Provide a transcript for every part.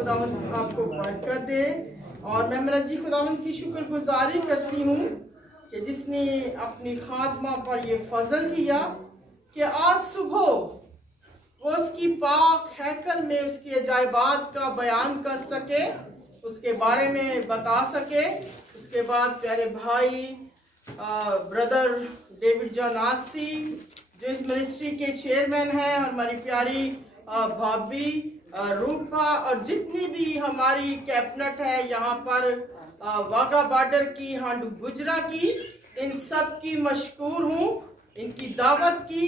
खुदावंद आपको बरकत दे। और मैं मेरा जी खुदावंद की शुक्रगुजारी करती हूँ कि जिसने अपनी खादमा पर ये फजल किया कि आज सुबह वो उसकी पाक हैकल में उसके अजायबात का बयान कर सके, उसके बारे में बता सके। उसके बाद प्यारे भाई ब्रदर डेविड जॉन आसी जो इस मिनिस्ट्री के चेयरमैन हैं, और हमारी प्यारी भाभी रूपा, और जितनी भी हमारी कैबिनेट है यहाँ पर वाघा बॉर्डर की, हांडू गुजरा की, इन सब की मशकूर हूँ, इनकी दावत की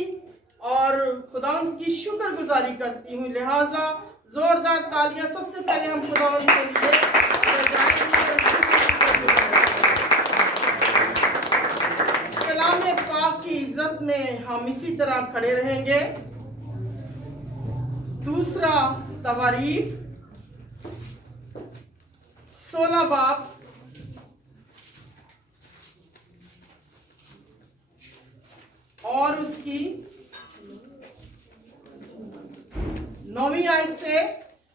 और खुदावंद की शुक्रगुजारी करती हूँ। लिहाजा जोरदार तालियां सबसे पहले हम खुदावंद के लिए कलाम पाक की इज्जत में हम इसी तरह खड़े रहेंगे। दूसरा तवारीख 16 बाब और उसकी 9वीं आयत से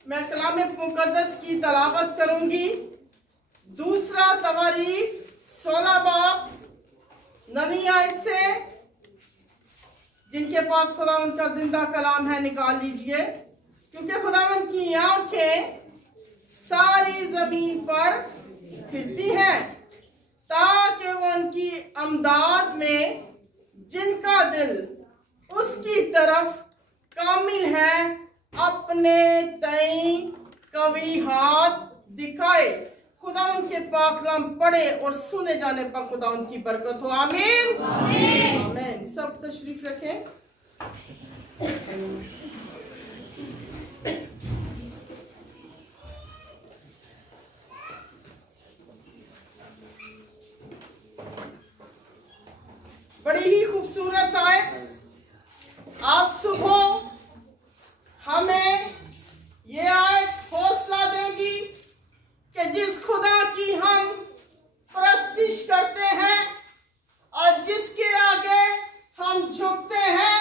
मैं कलाम मुकद्दस की तलावत करूंगी। दूसरा तवारीख 16 बाब 9वीं आयत से, जिनके पास खुदावंद का जिंदा कलाम है निकाल लीजिए, क्योंकि खुदावंद की आंखें सारी जमीन पर फिरती हैं ताकि वो उनकी अमदाद में जिनका दिल उसकी तरफ कामिल है अपने तई कवी हाथ दिखाए। खुदावंद के पाक कलाम पढ़े और सुने जाने पर खुदावंद की बरकत हो। आमीन आमीन आमीन। सब तशरीफ रखें। बड़ी ही खूबसूरत आयत। आज सुबह हमें ये आयत हौसला देगी कि जिस खुदा की हम परस्तिश करते हैं और जिसके आगे हम झुकते हैं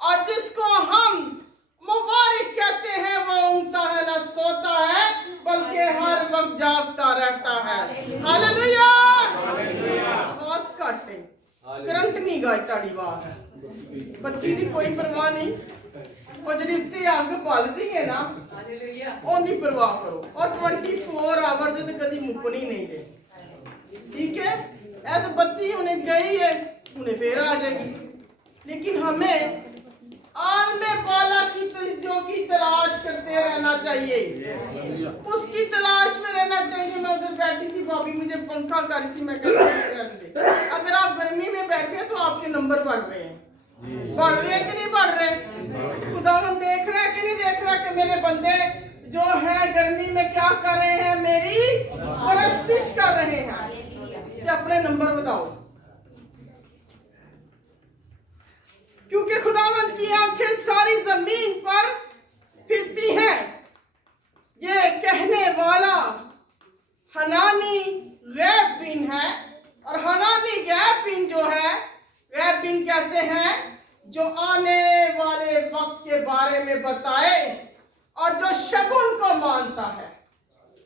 और जिसको हम मुबारक कहते हैं, वो ऊँगता है ना सोता है बल्कि हर वक्त जागता रहता है। हालेलुया। आवाज काटे, करंट नहीं गई ताड़ी आवाज, बत्ती की कोई परवाह नहीं। वो जी उत्ते अग बलदी है ना, ओंदी परवाह करो। और 24 आवर तो कभी मुकनी नहीं है, ठीक है। ऐ तो बत्ती उन्हें गई है, उन्हें फिर आ जाएगी। लेकिन हमें आलमे बाला की तलाश करते रहना चाहिए, उसकी तलाश में रहना चाहिए। मैं उधर बैठी थी, भाभी मुझे पंखा कर रही थी, मैं कहती अगर आप गर्मी में बैठे तो आपके नंबर बढ़ रहे हैं, बढ़ रहे कि नहीं बढ़ रहे? खुदावंद देख रहा है कि नहीं देख रहा कि मेरे बंदे जो है गर्मी में क्या कर रहे हैं? मेरी परस्तिश कर रहे हैं। तो अपने नंबर बताओ, क्योंकि खुदावंद की आंखें सारी जमीन पर फिरती हैं। ये कहने वाला हनानी गैब बीन है, और हनानी गैब बीन जो है, गैब बीन कहते हैं जो आने वाले वक्त के बारे में बताए और जो शगुन को मानता है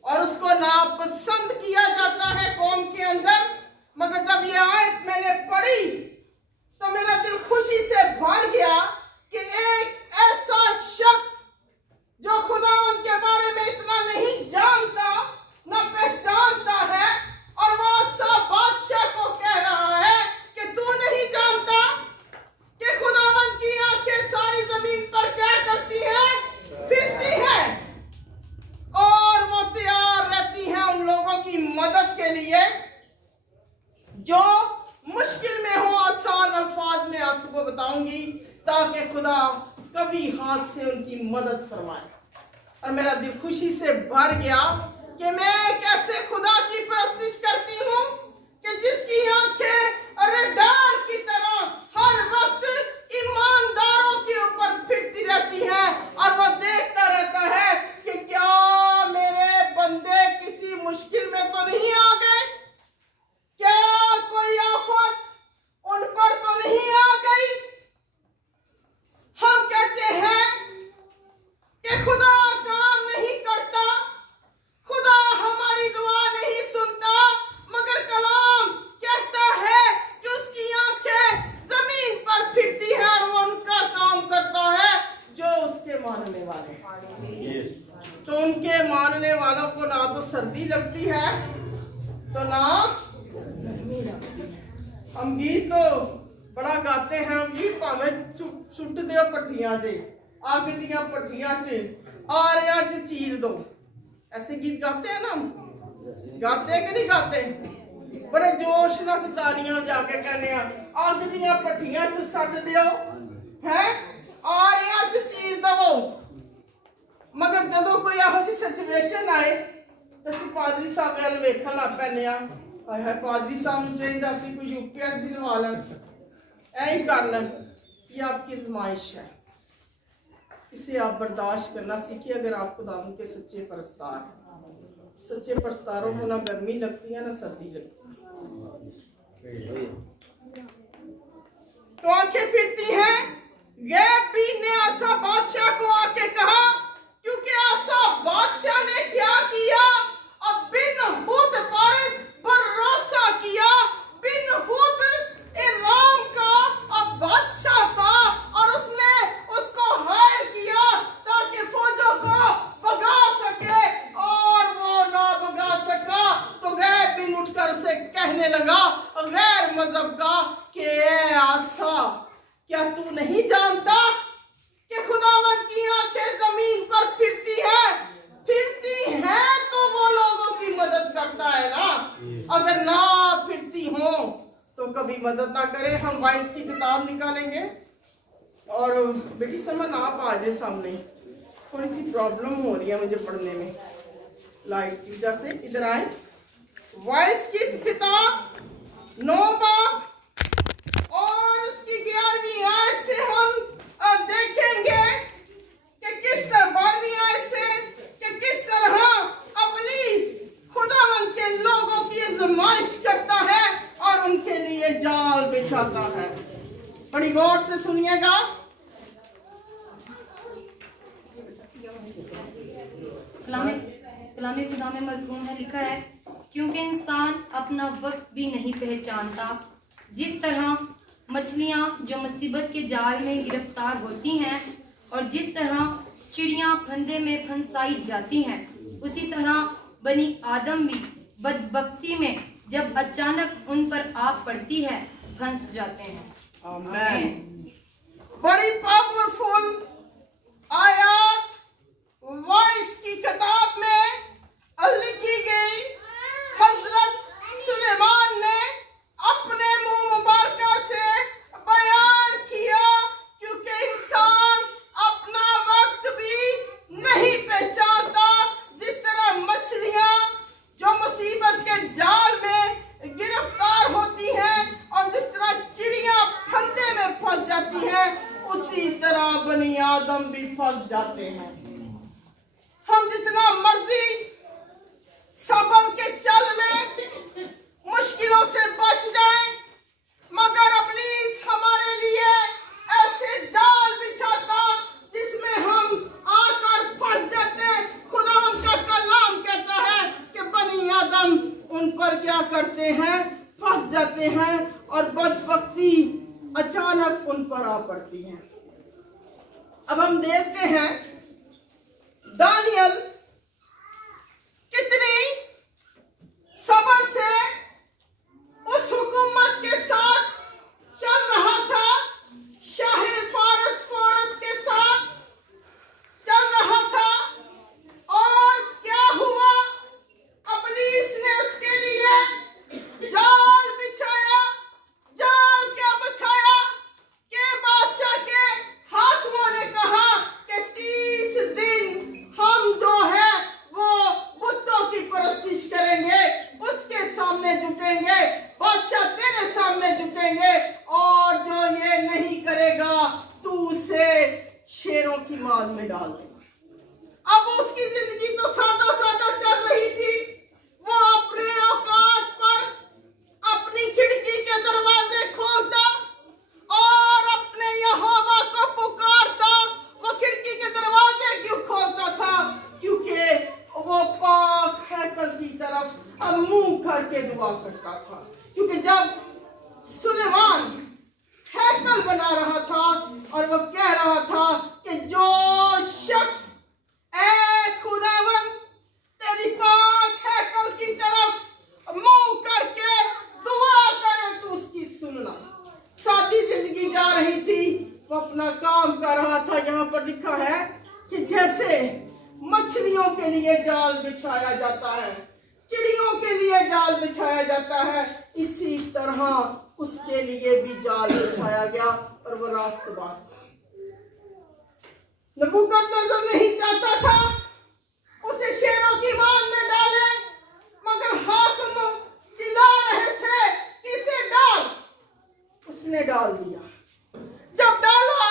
और उसको नापसंद किया जाता है कौम के अंदर। मगर जब ये आयत मैंने पढ़ी तो मेरा दिल खुशी से भर गया कि एक ऐसा शख्स जो खुदावंद के बारे में इतना नहीं जानता न पहचानता है, और वो सब बादशाह को कह रहा है कि तू नहीं जानता कि खुदावंद की आंखें सारी जमीन पर क्या करती हैं? फिरती हैं, और वो तैयार रहती हैं उन लोगों की मदद के लिए जो मुश्किल में हो। आसान अल्फाज में आज सुबह बताऊंगी ताकि खुदा कभी हाथ से उनकी मदद फरमाए। और मेरा दिल खुशी से भर गया कि मैं कैसे खुदा की परस्तिश करती हूँ कि जिसकी आंखें रडार की तरह हर वक्त ईमानदारों के ऊपर फिरती रहती हैं, और वो देखता रहता है कि क्या मेरे बंदे किसी मुश्किल में तो नहीं आ गए, क्या कोई आफत उन पर तो नहीं आ गई। हम कहते हैं कि खुदा काम नहीं करता मानने वालों को ना तो सर्दी लगती है तो ना गर्मी लगती है। हम गीत तो बड़ा गाते हैं, हम गीत भावें सुट दो पट्टियां दे अग दियां पट्टियां च आरियां च चीर दो, ऐसे गीत गाते हैं ना हम, गाते हैं कि नहीं गाते? बड़े जोश ना तालियां जाके कहने अग दियां पट्टियां च सट दियो है आरियां च चीर दवो। मगर जदों कोई यहो जी सिचुएशन आए तो असीं पादरी साहब वाल वेखण लग पैंदे आ, हाय हाय पादरी साहब नूं चाहीदा सी कोई यूपीएससी लवा लैण, ऐ ही कर लें। ये आपकी आजमाइश है, इसे आप बर्दाश्त करना सीखिए अगर आप खुदावन के सच्चे परस्तार हैं। सच्चे परस्तारों को ना गर्मी लगती है ना सर्दी लगती है। तो आंखें फिरती हैं, गैब भी ने आसा बादशाह को आके कहा, क्योंकि आसा बादशाह ने क्या किया, अब बिन हुद पर भरोसा किया, बिन हुद इराम का अब बादशाह था और उसने उसको हायर किया ताकि फौजों को भगा सके और वो ना भगा सका। तो गैब बिन उठकर उसे कहने लगा गैर मजहब का कि ए आसा, क्या तू नहीं जानता कि खुदावन की आंखें जमीन पर फिरती हैं तो वो लोगों की मदद करता है ना, अगर ना फिरती हो तो कभी मदद ना करे। हम 22 की किताब निकालेंगे और बेटी समन आप आ जाए सामने, थोड़ी सी प्रॉब्लम हो रही है मुझे पढ़ने में लाइट की वजह से, इधर आए। 22 की किताब 9 बाब और उसकी 11वीं आयत से हम देखेंगे कि किस तरह 12वीं आयत से कि किस तरह इब्लीस खुदावंद के लोगों की आजमाइश करता है और उनके लिए जाल बिछाता है। बड़ी गौर से सुनिएगा। कलामे खुदा में मरकूम है, लिखा है, क्योंकि इंसान अपना वक्त भी नहीं पहचानता। जिस तरह मछलियां जो मुसीबत के जाल में गिरफ्तार होती हैं और जिस तरह चिड़ियां फंदे में फंसाई जाती हैं, उसी तरह बनी आदम भी बदबख्ती में जब अचानक उन पर आग पड़ती है फंस जाते हैं। आमीन। बड़ी पावरफुल आयत 22 की किताब में लिखी गई। हजरत सुलेमान ने अपने मुंह मुबारक से बयान किया, क्योंकि इंसान अपना वक्त भी नहीं पहचानता। जिस तरह मछलियां जो मुसीबत के जाल में गिरफ्तार होती हैं और जिस तरह चिड़ियां फंदे में फंस जाती हैं, उसी तरह बनी आदम भी फंस जाते हैं। हम जितना मर्जी संभल के चल लें, मुश्किलों से बच जाएं, मगर इब्लीस हमारे लिए ऐसे जाल बिछाता जिसमें हम आकर फंस जाते हैं। खुदावंद का कलाम कहता है कि बनी आदम उन पर क्या करते हैं, फंस जाते हैं और बदबख्ती अचानक उन पर आ पड़ती है। अब हम देखते हैं दानियल कितनी सब्र से उस हुकूमत के साथ चल रहा था, शाहे फारस के साथ चल रहा था। और क्या हुआ, इब्लीस ने उसके लिए जाल बिछाया। जाल क्या बिछाया कि बादशाह के हाकिमों ने कहा कि 30 दिन हम जो है वो बुतों की परस्तिश करेंगे, उसके सामने झुकेंगे, बादशाह तेरे सामने झुकेंगे, और जो ये नहीं करेगा तू उसे शेरों की मार में डाल देगा। अब उसकी जिंदगी तो सादा सादा चल रही थी। वो अपने औकात पर अपनी खिड़की के दरवाजे खोलता और अपने यहोवा को पुकारता। वो खिड़की के दरवाजे क्यों खोलता था? क्योंकि वो पाक हैकल की तरफ मुंह करके दुआ करता था। क्योंकि जब सुलेमान हैकल बना रहा था और वो कह रहा था कि जो शख्स, ए खुदावन, जैसे मछलियों के लिए जाल बिछाया जाता है, चिड़ियों के लिए जाल बिछाया जाता है, इसी तरह उसके लिए भी जाल बिछाया गया और वो रास्तबाज था। नबूकदनेस्सर नहीं चाहता था उसे शेरों की बांध में डाले, मगर हाकिम चिल्ला रहे थे कि इसे डाल। उसने डाल दिया। जब डाला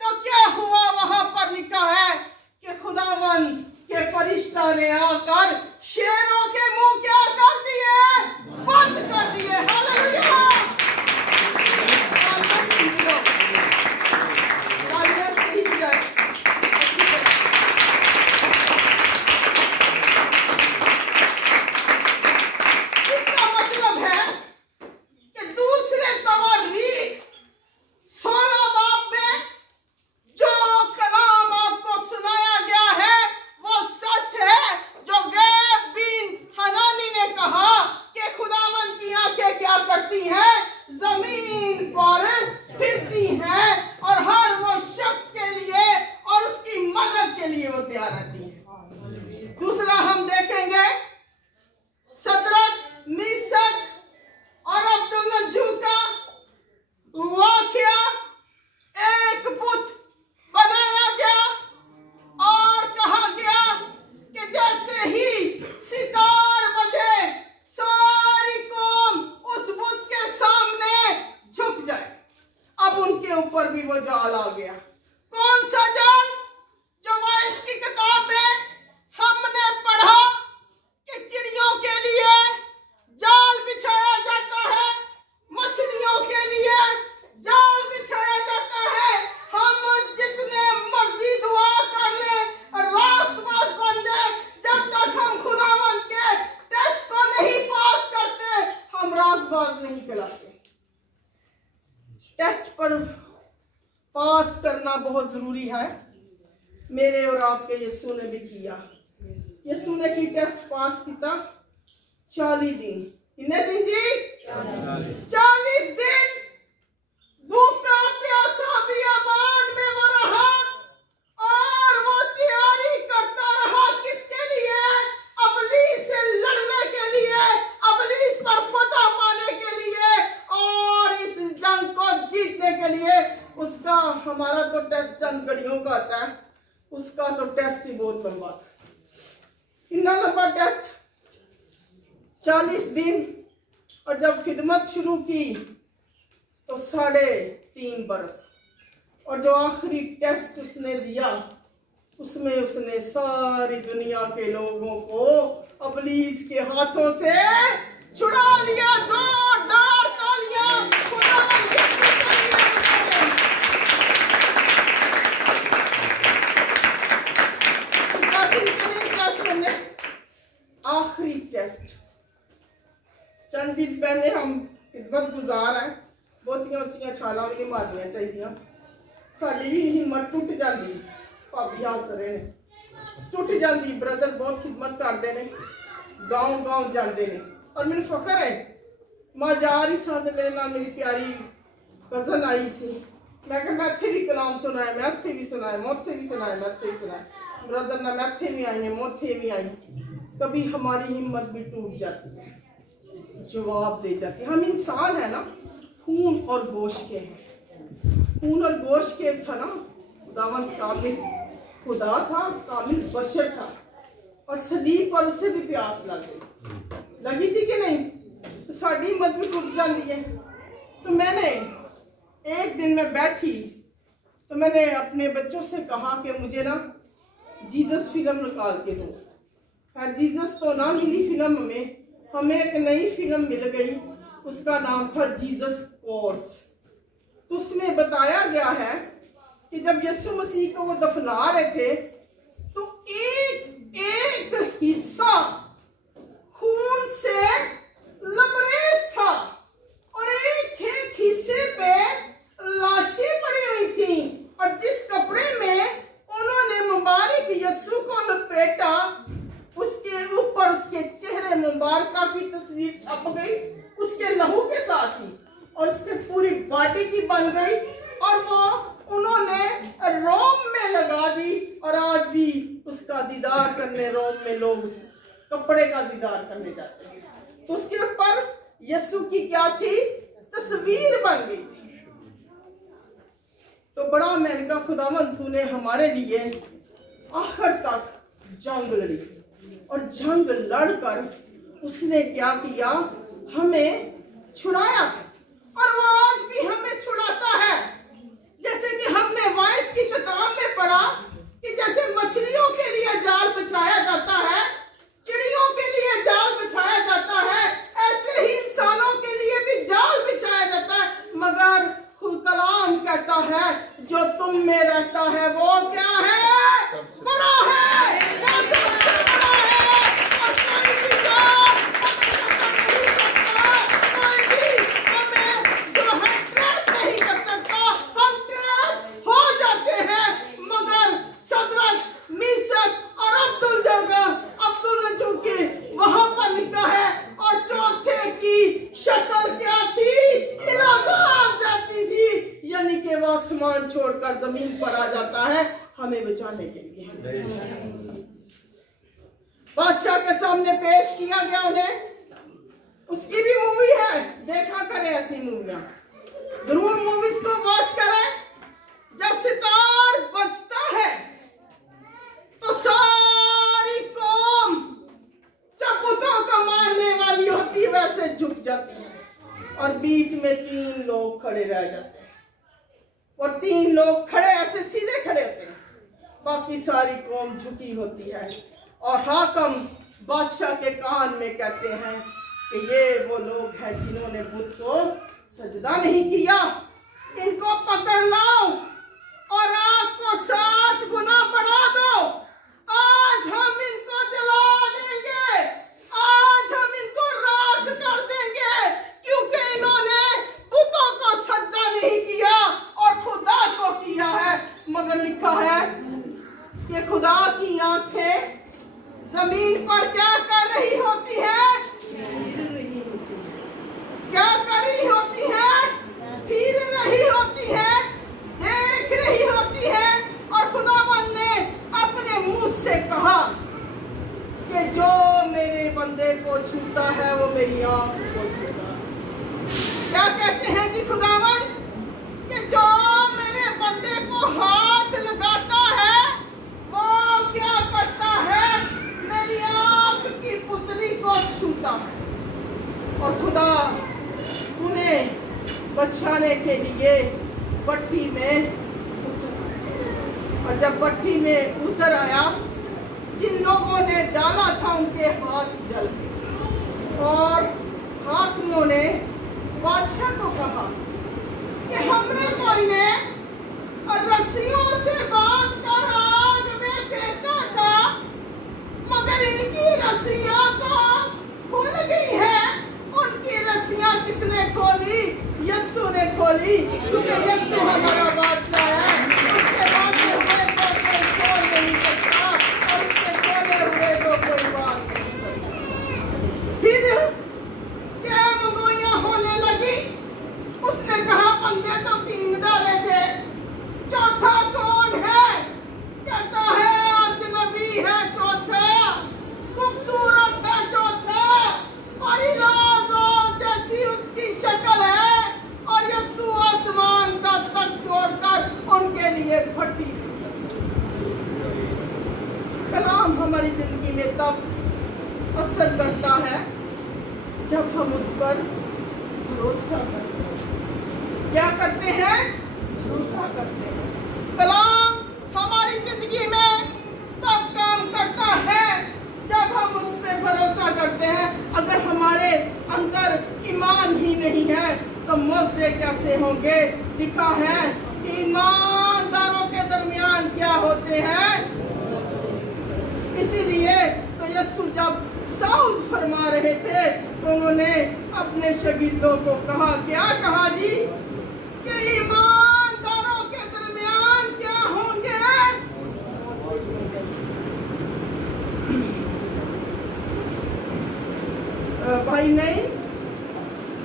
तो क्या हुआ? वहां पर लिखा है कि खुदावंद के फरिश्ता ने आकर शेरों के मुंह क्या कर दिए? बंद कर दिए। हालेलुया। इसका मतलब है कि दूसरे तवारीख 16 बाब में जो कलाम आपको सुनाया गया है वो सच है, जो गैब बिन हनानी ने कहा कि खुदावंद की आंखें क्या करती हैं? जमीन पर फिरती हैं और हर वो शख्स के लिए और उसकी मदद के लिए वो तैयार रहती है। दूसरा हम देखेंगे सदरक, मीशक और अब्दुन्नजू का वाकया। एक बुत बनाया गया और कहा गया कि जैसे ही सितार बजे सारी कौम उस बुत के सामने झुक जाए। अब उनके ऊपर भी वो जाल आ गया। कौन सा जाल? जो वाइस की किताब में हमने पढ़ा कि चिड़ियों के लिए जाल बिछाया जाता है, मछलियों के लिए जाल बिछाया जाता है। हम जितने मर्जी दुआ कर ले, रास्तबाज बन जाए, जब तक हम खुदावंद के टेस्ट को नहीं पास करते, हम रास्तबाज नहीं कहलाते। टेस्ट पर पास करना बहुत जरूरी है। मेरे और आपके यीशु ने भी किया। यीशु ने की टेस्ट पास किया 40 दिन। कितने दिन जी? 40 दिन भूखा प्यासा बियाबान में वो रहा और वो तैयारी करता रहा। किसके लिए? अबलीस से लड़ने के लिए, अबलीस पर फतह पाने के लिए और इस जंग को जीतने के लिए। उसका हमारा तो टेस्ट चंद घड़ियों का आता है, उसका तो टेस्ट ही बहुत लंबा था। कितना लंबा टेस्ट? 40 दिन। और जब खिदमत शुरू की तो 3.5 बरस। और जो आखिरी टेस्ट उसने दिया उसमें उसने सारी दुनिया के लोगों को अबलीस के हाथों से छुड़ा लिया। जोरदार तालियां खुदावंद के लिए। आखिरी टेस्ट। चंद दिन पहले हम खिदमत गुजार हैं, बहुतियां उच्चियां छालां भी नहीं मारनियां चाहिए। साडी भी हिम्मत टुट जाती। भाभी हस रहे ने, टुट जाती। ब्रदर बहुत खिदमत करते हैं, गाँव गाँव जाते हैं और मैंने फकर है। मैं जा रही सा तो मेरे नाल मेरी प्यारी कजन आई सी। मैं इत्थे भी कलाम सुनाया, मैं इत्थे भी सुनाया, मैं उत्थे भी सुनाया, मैं इत्थे भी सुनाया। ब्रदर ना मैं इत्थे भी आई, मैं उत्थे भी आई। कभी हमारी हिम्मत भी टूट जाती है, जवाब दे जाती है। हम इंसान है ना, खून और गोश्त के हैं। खून और गोश्त के था ना। खुदावंद कामिल खुदा था, कामिल बशर था और सलीब पर उससे भी प्यास लगी थी कि नहीं? तो साड़ी हिम्मत भी टूट जाती है। तो मैंने एक दिन में बैठी तो मैंने अपने बच्चों से कहा कि मुझे ना जीसस फिल्म निकाल के दो। जीसस तो ना मिली फिल्म में, हमें एक नई फिल्म मिल गई, उसका नाम था जीसस कोर्स। तो उसमें बताया गया है कि जब यीशु मसीह को वो दफना रहे थे तो एक एक हिस्सा खून से लबरेज था और एक एक हिस्से पे लाशें पड़ी हुई थी। और जिस कपड़े में उन्होंने मुबारक यीशु को लपेटा उसके ऊपर उसके चेहरे मुबारक की तस्वीर छप गई उसके लहू के साथ ही और उसके पूरी बॉडी की बन गई और वो उन्होंने रोम में लगा दी। और आज करने रोम में लोग कपड़े का दीदार करने जाते हैं, तो उसके ऊपर यीशु की क्या थी, तस्वीर बन गई थी। तो बड़ा मैंने कहा खुदावंद तूने हमारे लिए आखिर तक जंग लड़ी, और जंग लड़कर उसने क्या किया, हमें छुड़ाया, और वो आज भी हमें छुड़ाता है। जैसे कि हमने वाइस की किताब में पढ़ा कि जैसे मछलियों के लिए जाल बिछाया जाता है, चिड़ियों के लिए जाल बिछाया जाता है, ऐसे ही इंसानों के लिए भी जाल बिछाया जाता है। मगर खुद कलाम कहता है जो तुम में रहता है वो क्या है, बड़ा है, वो सबसे बड़ा है, और कोई भी जाल हमें नहीं कर सकता, कोई भी हमें जो है ट्रैप नहीं कर सकता। हम ट्रैप हो जाते हैं, मगर सदरक, मीशक और अब्दुल के वहां पर लिखा है, और चौथे की शक्ल क्या थी, इलादार जाती थी, यानी कि वो आसमान छोड़कर जमीन पर आ जाता है हमें बचाने के लिए। बादशाह के सामने पेश किया गया उन्हें, उसकी भी मूवी है, देखा करें ऐसी मूवियां, जरूर मूवीज को वॉच करें। जब सितार बजता है तो सारी कौम जब बुतों को मानने वाली होती है वैसे झुक जाती है, और बीच में 3 लोग खड़े रह जाते हैं, और 3 लोग खड़े ऐसे सीधे खड़े होते हैं, बाकी सारी कौम झुकी होती है, और हाकम बादशाह के कान में कहते हैं कि ये वो लोग हैं जिन्होंने बुत को सजदा नहीं किया, इनको पकड़ लाओ और आग को 7 गुना बढ़ा दो, आज हम इनको जला देंगे, आज हम इनको राख कर देंगे, क्योंकि इन्होंने बुतों को सजदा नहीं किया और खुदा को किया है। मगर लिखा है कि खुदा की आंखें जमीन पर क्या कर रही होती है, क्या कर रही होती है, फिर रही होती है, देख रही होती है। और खुदावन ने अपने मुंह से कहा कि जो मेरे बंदे को छूता है वो मेरी आंख को छूता है। क्या कहते हैं जी खुदावन, कि जो मेरे बंदे को हाथ लगाता है वो क्या करता है, मेरी आंख की पुतली को छूता है। और खुदा उन्हें बचाने के लिए भट्टी में उतर आया, और जब भट्टी में उतर आया, जिन लोगों ने डाला था उनके हाथ जल गए, और हाकिमों ने बादशाह को कहा कि हमने तो इन्हें रस्सियों से बांध कर आग में फेंका था, मगर इनकी रस्सियां तो खुल गई है। उनकी रस्सियां किसने खोली, यीशु ने खोली, क्योंकि यीशु हमारा बादशाह है, उसके बांधे हुए को कोई खोल नहीं सकता, और उसके खोले हुए को कोई बांध नहीं सकता। फिर जय मंगोइयां होने लगी, उसने कहा बंदे तो 3 डाले थे, चौथा कौन है, कहता है अजनबी है चौथा, खूबसूरत है चौथा, और जैसी उसकी शक्ल है, और यीशु आसमान का तक छोड़कर उनके लिए भट्टी। कलाम हमारी जिंदगी में तब असर करता है जब हम उस पर भरोसा करते हैं। क्या करते हैं, भरोसा करते हैं। कलाम हमारी जिंदगी में तब काम करता है जब हम उस पर भरोसा करते हैं। अगर हमारे अंदर ईमान ही नहीं है तो मौजे कैसे होंगे। लिखा है कि ईमानदारों के दरमियान क्या होते हैं, इसीलिए तो यीशु जब सऊद फरमा रहे थे तो उन्होंने अपने शागिर्दों को कहा, क्या कहा जी, कि ईमानदारों के दरमियान क्या होंगे, भाई नहीं,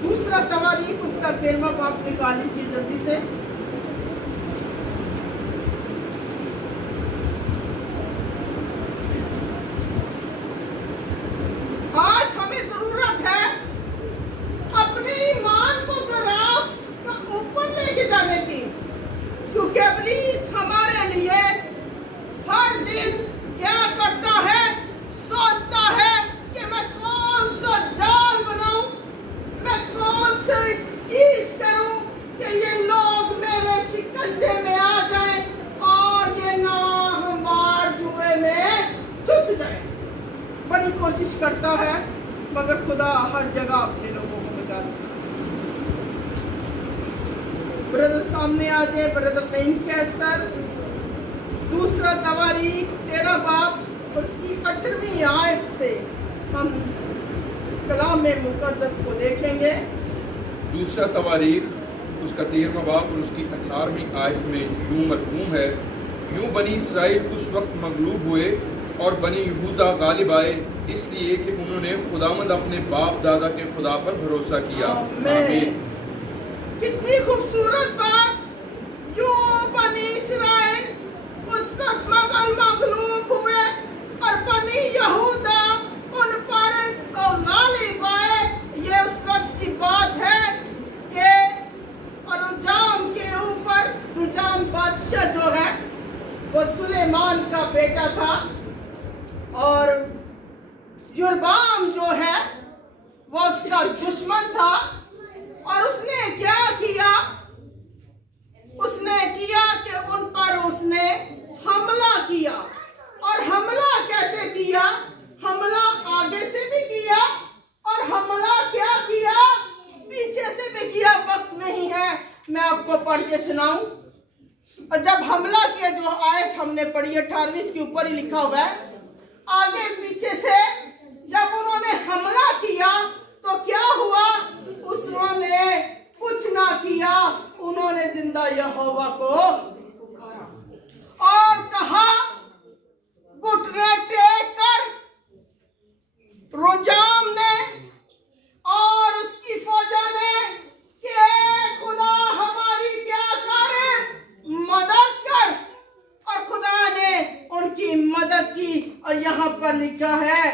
दूसरा तवारीख उसका 13वां बाब निकाल लीजिए जल्दी से। बड़ी कोशिश करता है, मगर खुदा हर जगह अपने लोगों को बचा देता है। ब्रदर सामने आ जाए, ब्रदर नहीं कैसर, दूसरा तवारीख 13 बाब और उसकी 18वीं आयत से हम कलाम में मुकद्दस को देखेंगे। दूसरा तवारीख उसका 13वां बाब और उसकी 18वीं आयत में यूं मरहूम है, यूं बनी इसराइल उस वक्त मगलूब हुए और बनी यहूदा गालिब आए, इसलिए कि उन्होंने खुदावंद अपने बाप दादा के खुदा पर भरोसा किया। आमीन। कितनी खूबसूरत बात, यूं बनी इसराइल उस वक्त मगलूब हुए और बनी यहूदा उन पर गालिब आए। ये उस वक्त की बात है कि रुजाम के ऊपर, रुजाम बादशाह जो है वो सुलेमान का बेटा था और युरबाम जो है वो उसका दुश्मन था। और उसने क्या किया? उसने किया कि उन पर उसने हमला किया। और हमला कैसे किया? हमला आगे से भी किया और हमला क्या किया? पीछे से भी किया। वक्त नहीं है मैं आपको पढ़ के सुनाऊं। और जब हमला किया, जो आयत हमने पढ़ी 18वीं के ऊपर ही लिखा हुआ है, आगे पीछे से जब उन्होंने हमला किया तो क्या हुआ? उन्होंने कुछ ना किया, उन्होंने जिंदा यहोवा को पुकारा और कहा, घुटने टेक कर रुजाम ने और उसकी फौजा ने कि खुदा हमारी क्या करे, मदद कर। और खुदा ने उनकी मदद की। और यहाँ पर लिखा है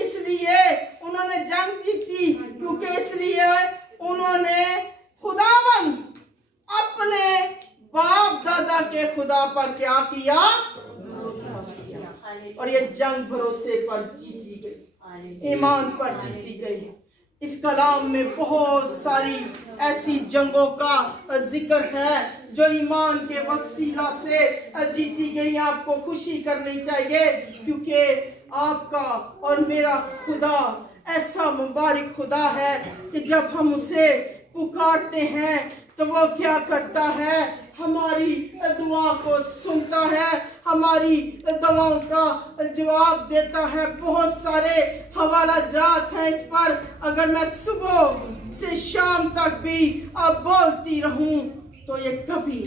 इसलिए उन्होंने जंग जीती, क्योंकि इसलिए उन्होंने खुदावन अपने बाप दादा के खुदा पर क्या किया? और ये जंग भरोसे पर जीती गई, ईमान पर जीती गई। इस कलाम में बहुत सारी ऐसी जंगों का जिक्र है जो ईमान के वसीला से जीती गई। आपको खुशी करनी चाहिए, क्योंकि आपका और मेरा खुदा ऐसा मुबारक खुदा है कि जब हम उसे पुकारते हैं तो वो क्या करता है? हमारी दुआ को सुनता है, हमारी दुआओं का जवाब देता है। बहुत सारे हवाला जात हैं इस पर, अगर मैं सुबह से शाम तक भी अब बोलती रहूं तो ये कभी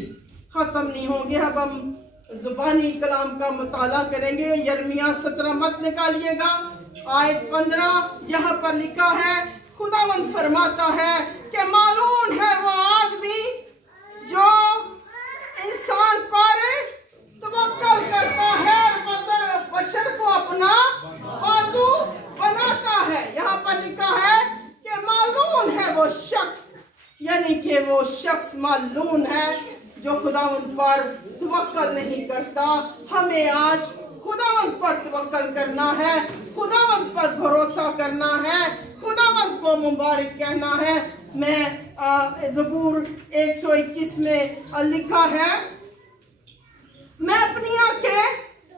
खत्म नहीं होंगे। अब हम जुबानी कलाम का मुताला करेंगे। यिर्मयाह 17 मत निकालिएगा, आयत 15 यहाँ पर लिखा है, खुदावंद फरमाता है कि मालूम है वो आदमी जो इंसान पर तवक्कल करता है, बशर को अपना बाजू बनाता है। यहाँ पर लिखा है कि मालूम है वो शख्स, यानी कि वो शख्स मालूम है जो खुदावंद पर तवक्कल नहीं करता। हमें आज खुदावंद पर तवक्कल करना है, खुदावंद पर भरोसा करना है, खुदावंद को मुबारक कहना है। मैं ज़बूर 121 में लिखा है, मैं अपनी आंखें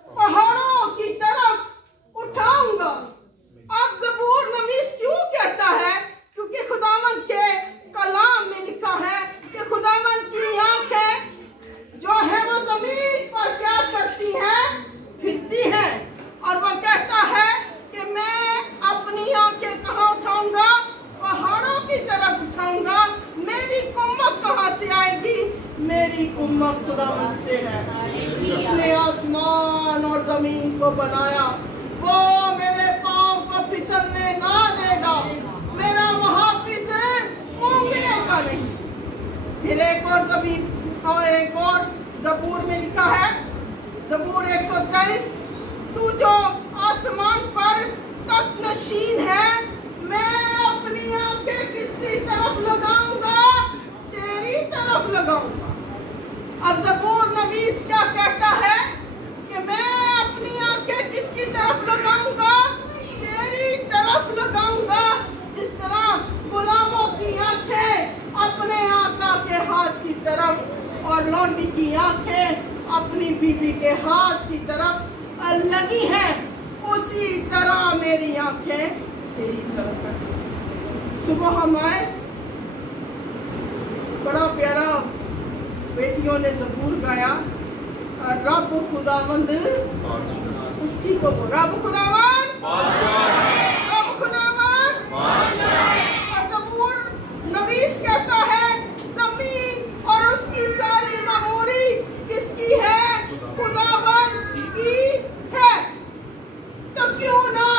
पहाड़ों की तरफ उठाऊंगा। अब ज़बूर नवीस क्यों कहता है? क्योंकि खुदावंद के कलाम में लिखा है कि खुदावंद की आंखें जो है वो जमीन पर क्या करती हैं? फिरती हैं। और वो कहता है कि मैं अपनी आंखें कहाँ उठाऊंगा? पहाड़ों की तरफ उठाऊंगा। मेरी कुम्मत कहाँ से आएगी? मेरी कुम्मत खुदावंद से है। जिसने आसमान और जमीन को बनाया वो मेरे पाँव को फिसलने ना देगा, मेरा मुहाफिज है, ऊँघने का नहीं। फिर एक और ज़बूर में लिखा है, ज़बूर 123, तू जो आसमान पर तख्त नशीन है, मैं अपनी आंखें किसकी तरफ लगाऊंगा? तेरी तरफ लगाऊंगा। अब ज़बूर नवीस क्या कहता है कि मैं अपनी आंखें किसकी तरफ लगाऊंगा? तेरी तरफ लगाऊंगा। जिस तरह गुलामों की आंखें अपने आका के हाथ की तरफ और लौंडी की आंखें अपनी बीवी के हाथ की तरफ लगी हैं, उसी तरह मेरी आंखें तेरी तरफ है। सुबह हम आए, बड़ा प्यारा बेटियों ने ज़बूर गाया, रब खुदावंद उच्ची को बोल, रब खुदावंद, रब खुदावंद। और ज़बूर नवीस कहता है जमीन और उसकी सारी ममूरी किसकी है? खुदावंद की है। तो क्यों ना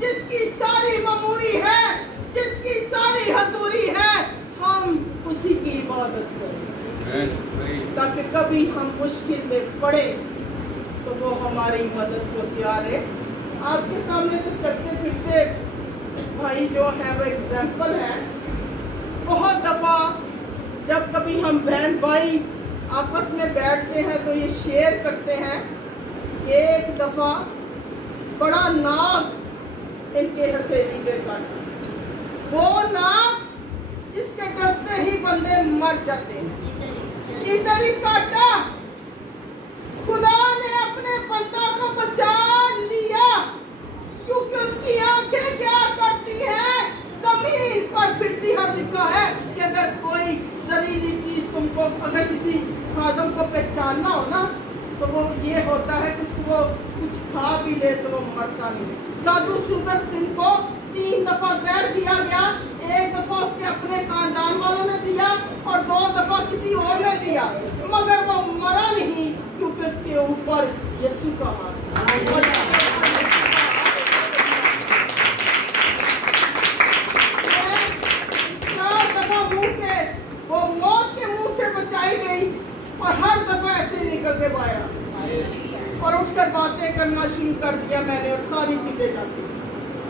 जिसकी सारी ममूरी है, जिसकी सारी हजूरी है, हम उसी की इबादत करें, ताकि कभी हम मुश्किल में पड़े तो वो हमारी मदद को तैयार है। आपके सामने तो चलते फिरते भाई जो है वो एग्जाम्पल है। बहुत दफा जब कभी हम बहन भाई आपस में बैठते हैं तो ये शेयर करते हैं। एक दफा बड़ा नाग इनके हथेली पे काटा, वो नाग जिसके डसते ही बंदे मर जाते हैं, इधर ही काटा। खुदा ने अपने बंदा को बचा लिया, क्योंकि उसकी आंखें क्या करती हैं? जमीन पर फिरती। हर लिखा है कि अगर कोई जहरीली चीज तुमको, अगर किसी खादम को पहचानना हो ना, तो वो ये होता है कि उसको कुछ खा भी ले तो वो मरता नहीं। साधु सुदर्शन को 3 दफा जहर दिया गया, 1 दफा उसके अपने खानदान वालों ने दिया और 2 दफा किसी और ने दिया, मगर वो मरा नहीं, क्योंकि उसके ऊपर यीशु का हाथ। 4 दफा मुंह के वो मौत के मुंह से बचाई गई और हर दफा ऐसे निकल के आया और उठकर बातें करना शुरू कर दिया मैंने, और सारी चीजें जाती,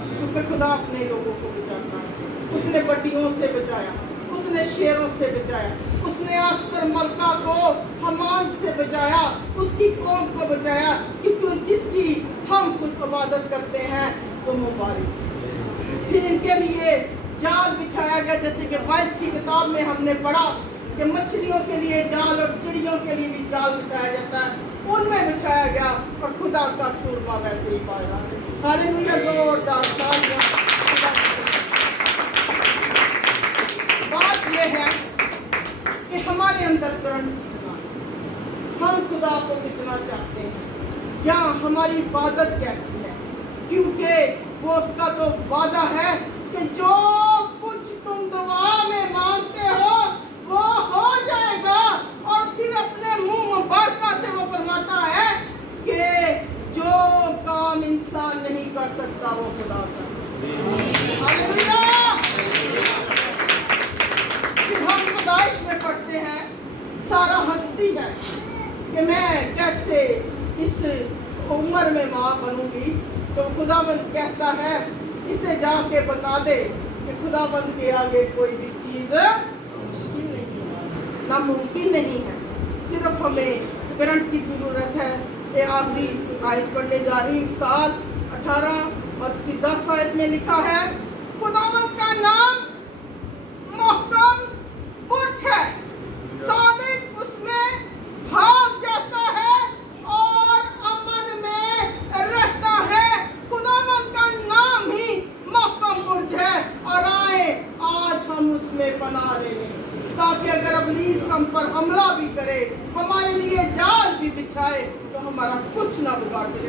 क्योंकि खुदा अपने लोगों को बचाता है। उसने बटियों से बचाया, उसने शेरों से बचाया, उसने आस्तर मलका को हमान से बचाया, उसकी कौम को बचाया, क्योंकि जिसकी हम खुद इबादत करते हैं वो मुबारक। फिर इनके लिए जाल बिछाया गया, जैसे कि वाइस की किताब में हमने पढ़ा कि मछलियों के लिए जाल और चिड़ियों के लिए भी जाल बिछाया जाता है, उनमें बिछाया गया और खुदा का सूरमा वैसे ही पाया। हालेलुया, जोरदार तालियां। बात यह है कि हमारे अंदर करंट कितना है, हम खुदा को कितना चाहते हैं, या हमारी इबादत कैसी है, क्योंकि वो उसका तो वादा है कि जो कुछ तुम दुआ में मांगते हो वो हो जाएगा। और फिर अपने मुंह मुबारका से वो फरमाता है कि जो काम इंसान नहीं कर सकता वो खुदा करता है। हालेलुया। फिर हम खुदाइश में पढ़ते हैं, सारा हंसती है कि मैं कैसे इस उम्र में माँ बनूंगी, तो खुदावंद कहता है इसे जाके बता दे कि खुदावंद के आगे कोई भी चीज मुश्किल नहीं है, नामुमकिन नहीं है। सिर्फ हमें करंट की जरूरत है। ये आखिरी आयत पढ़ने जा रही, मिसाल 18 और उसकी 10 आयत में लिखा है, खुदावंद का नाम मोहकम बुर्ज है, सादिक उसमें भाग जाता है और अमन में रहता है। खुदावंद का नाम ही मोहकम बुर्ज है, और आए आज हम उसमें पनाह ले लें, ताकि अगर इब्लीस हम पर हमला भी करे, हमारे लिए जाल भी बिछाए, तो हमारा कुछ ना बिगाड़ सके।